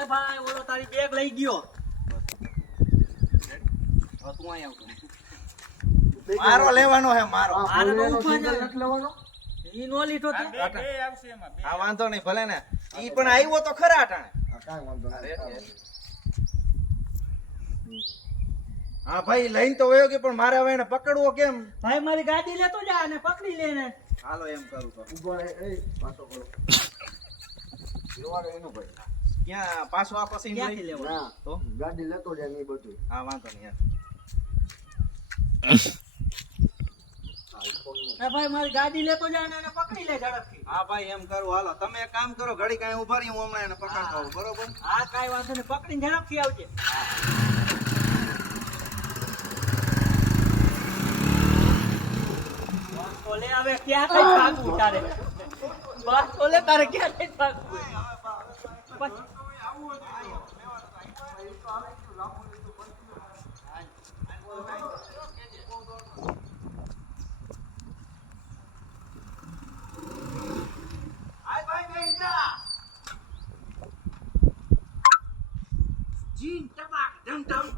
એ ભાઈ ઓલો તારી બેગ લઈ ગયો. હવે તું અહીં આવતો. મારો લેવાનો હે મારો. મારે તો એનો ઉભા સિંગલ જાય. નથી લેવાનો. ઈ નો લીધો તે. હા વાંધો નહીં ભલે ને ઈ પણ આવ્યો તો ખરા અટાણે. હા, કાંઈ વાંધો નહીં. હા ભાઈ લઈને તો વયો ગયો પણ મારે હવે એને પકડવો કેમ? ભાઈ મારી ગાડી લેતો જા અને પકડી લે ને. હાલો એમ કરું તો. ઊભો રહે, એ પાછો કરો. જોવાનો એનો ભાઈ. ક્યાં પાછો આ પછી ક્યાંથી લેવો? ના, તો ગાડી લેતો જાય ને એ બધું. હા વાંધો નહીં યાર. એ ભાઈ મારી ગાડી લેતો જા અને એને પકડી લે ઝડપથી. હા ભાઈ એમ કરું હાલો તમે એક કામ કરો ઘડી કાંઈ ઉભા રહી હું હમણાં એને પકડતો આવું બરોબર. હા કાંઈ વાંધો નહીં, પકડીને ઝડપથી આવજે. બસ તો લે હવે ક્યાં થઈ ભાગવું તારે? બસ તો લે તારે ક્યાં થઈ ભાગવું? બસ. જીન ટપાક ઢમ ઢમ